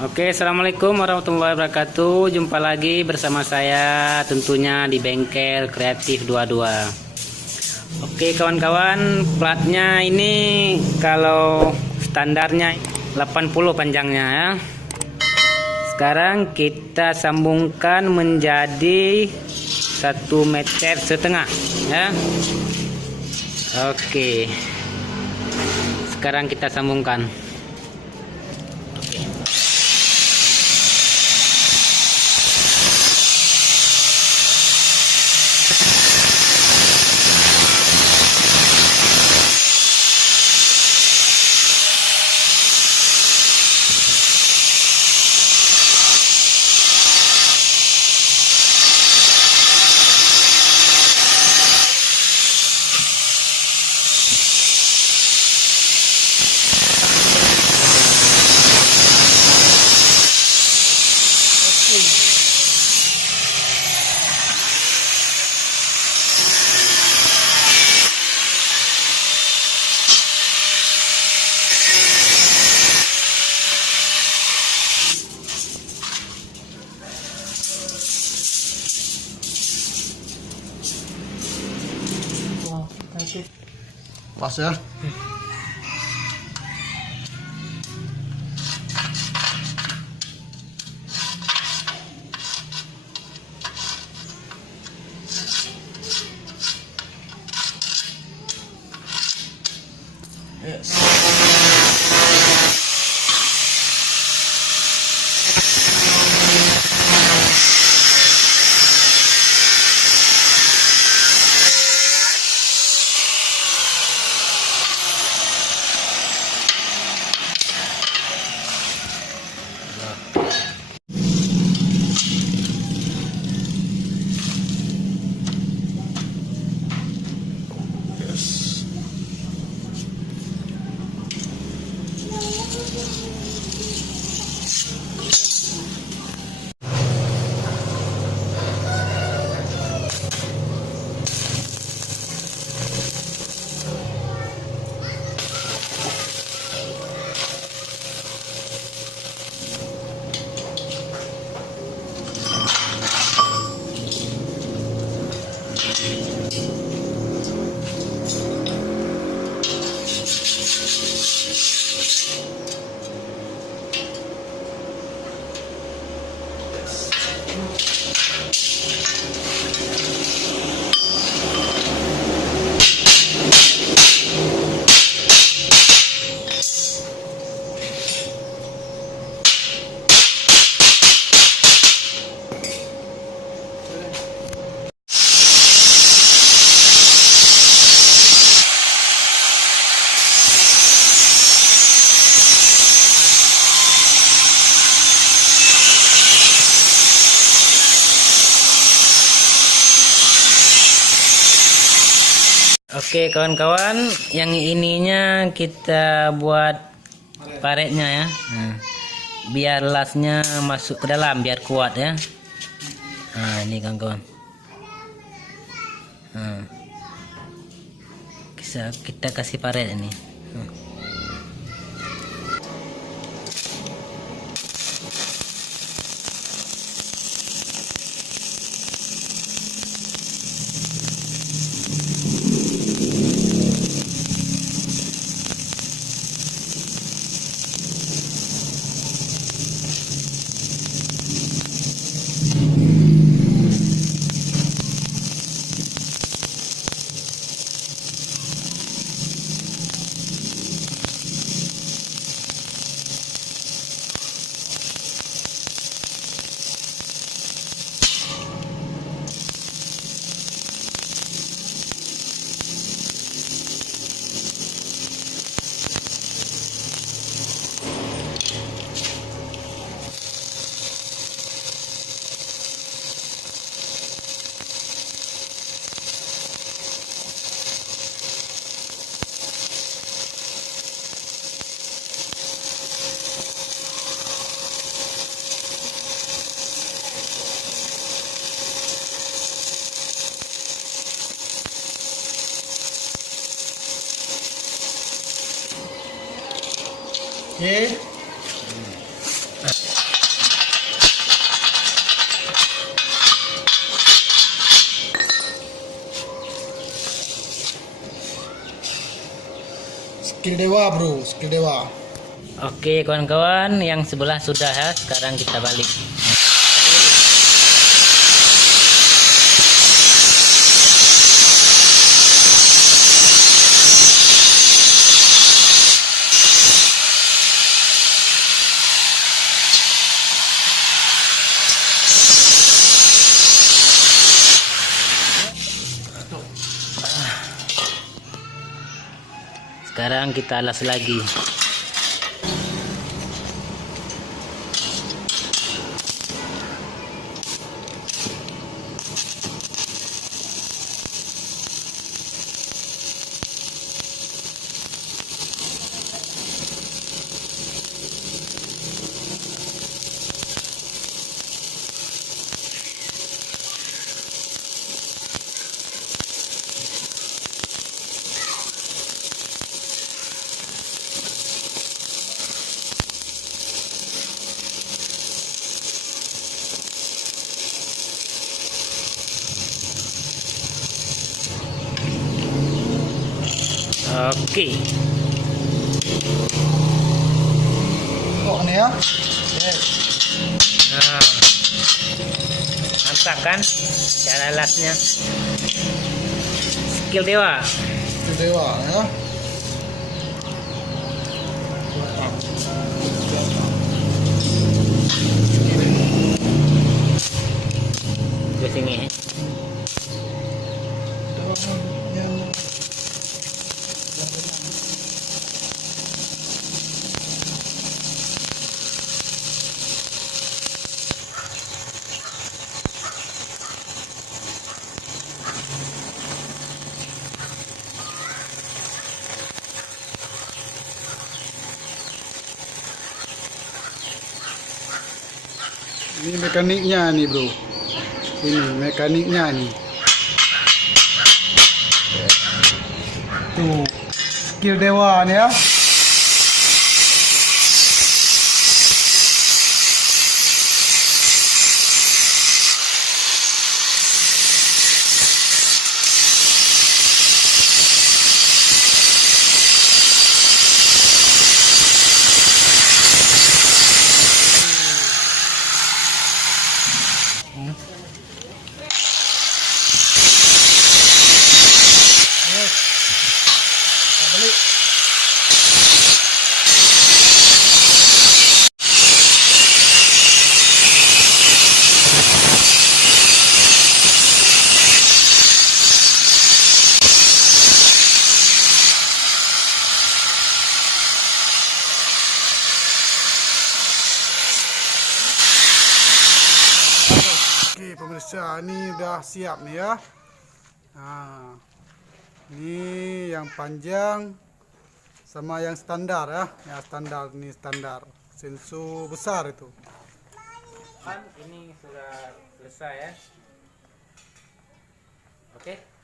Oke, assalamualaikum warahmatullahi wabarakatuh. Jumpa lagi bersama saya tentunya di Bengkel Kreatif 22. Oke kawan-kawan, platnya ini kalau standarnya 80 panjangnya ya. Sekarang kita sambungkan menjadi 1,5 meter ya. Oke, sekarang kita sambungkan. Pas ya. Yes. Oke kawan-kawan, yang ininya kita buat paretnya ya. Nah, biar lasnya masuk ke dalam biar kuat ya. Nah ini kawan-kawan. Nah, kita kasih paret ini. Oke. skill dewa bro, skill dewa. Oke kawan-kawan, yang sebelah sudah ya. Sekarang kita balik. Sekarang kita alas lagi. Oke. Kok nih ya? Nah, mantap kan cara alasnya. Skill dewa. Skill dewa ya. Ke sini ya. Ini mekaniknya nih bro. Ini mekaniknya nih. Tuh skill dewa nih ya. Balik. Oke pemirsa, ini udah siap nih ya. Nah, ini yang panjang sama yang standar ya. Ya standar, ini standar. Sensu besar itu. Ini sudah selesai ya. Oke.